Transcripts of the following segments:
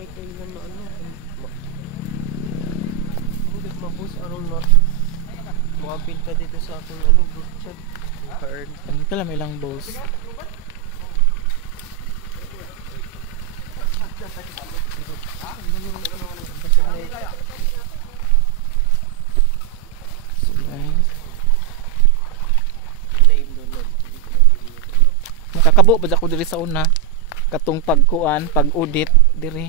kay kailan na ano. Hindi mabus aron na. Makapil ka dito sa aking ano, group chat. Card. Ano pala may lang boss. So guys, nakakabo ba ako diri sa una katong pagkuan, pag-audit diri.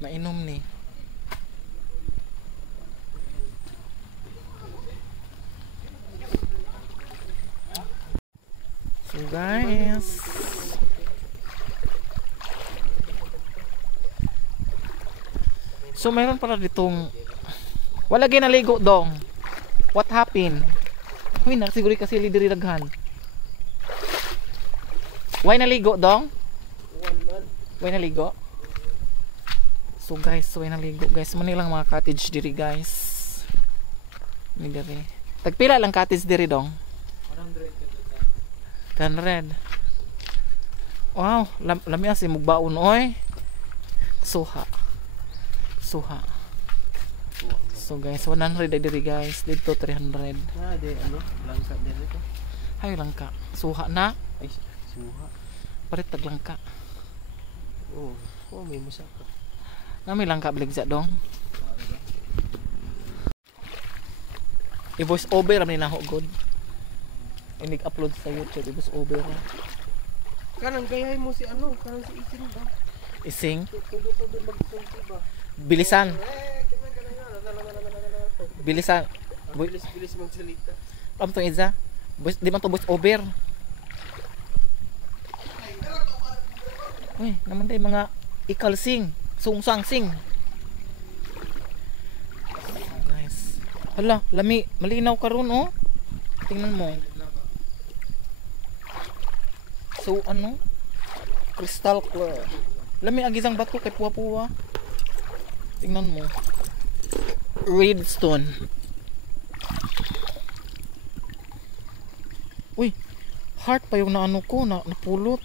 Mainom ni. So guys, so mayroon pala ditong wala ginaligo dong. What happened? Uy, siguro kasi diri daghan. Why naligo dong? Why naligo? So guys, so why naligo guys? Manilang mga cottage diri guys. Ni diri. Tagpila lang cottage diri dong. 100. Wow, lami asi mugbaon oy. Suha. So guys, 100 diri guys. Dito 300. Ah, di ano, langka diri to. Hay langka. Suha na. Ay, suha. Parit tag langka. Oh, may musaka. Nami langka baligsa dong. I-voice over ramen na ho god. Inig-upload sa YouTube, i-voice over. Kanang gayay mo si ano, kanang si Ising ba? Ising. Tubo magsunti ba? Bilisan. Bilisan. Bilis magsalita. Ano to Iza? Di man to voice over. Uy, naman tayo mga ikalsing, sungsang-sing. Guys. Hala, lami, malinaw karon oh. Tingnan mo. So ano? Crystal clear. Lami ang isang bato kay puwa-puwa. Tingnan mo. Redstone. Uy, heart pa yung naano ko, napulot.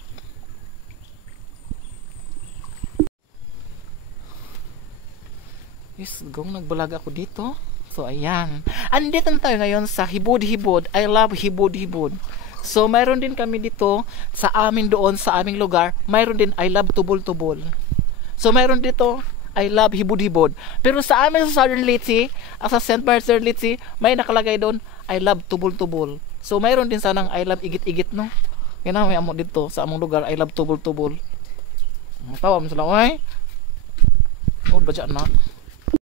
Yes, gong nagbalag ako dito. So ayan. Andito na tayo ngayon sa Hibod-Hibod. I love Hibod-Hibod. So mayroon din kami dito sa amin doon sa aming lugar. Mayroon din I love Tubol-Tubol. So mayroon dito I love Hibod-Hibod. Pero sa amin sa Southern Leyte, sa St. Martin Leyte, may nakalagay doon I love Tubol-Tubol. So mayroon din sanang I love Igit-Igit no. Kaya na may amo dito sa among lugar I love Tubol-Tubol. Tawa mo sila oy. Oh, badya na.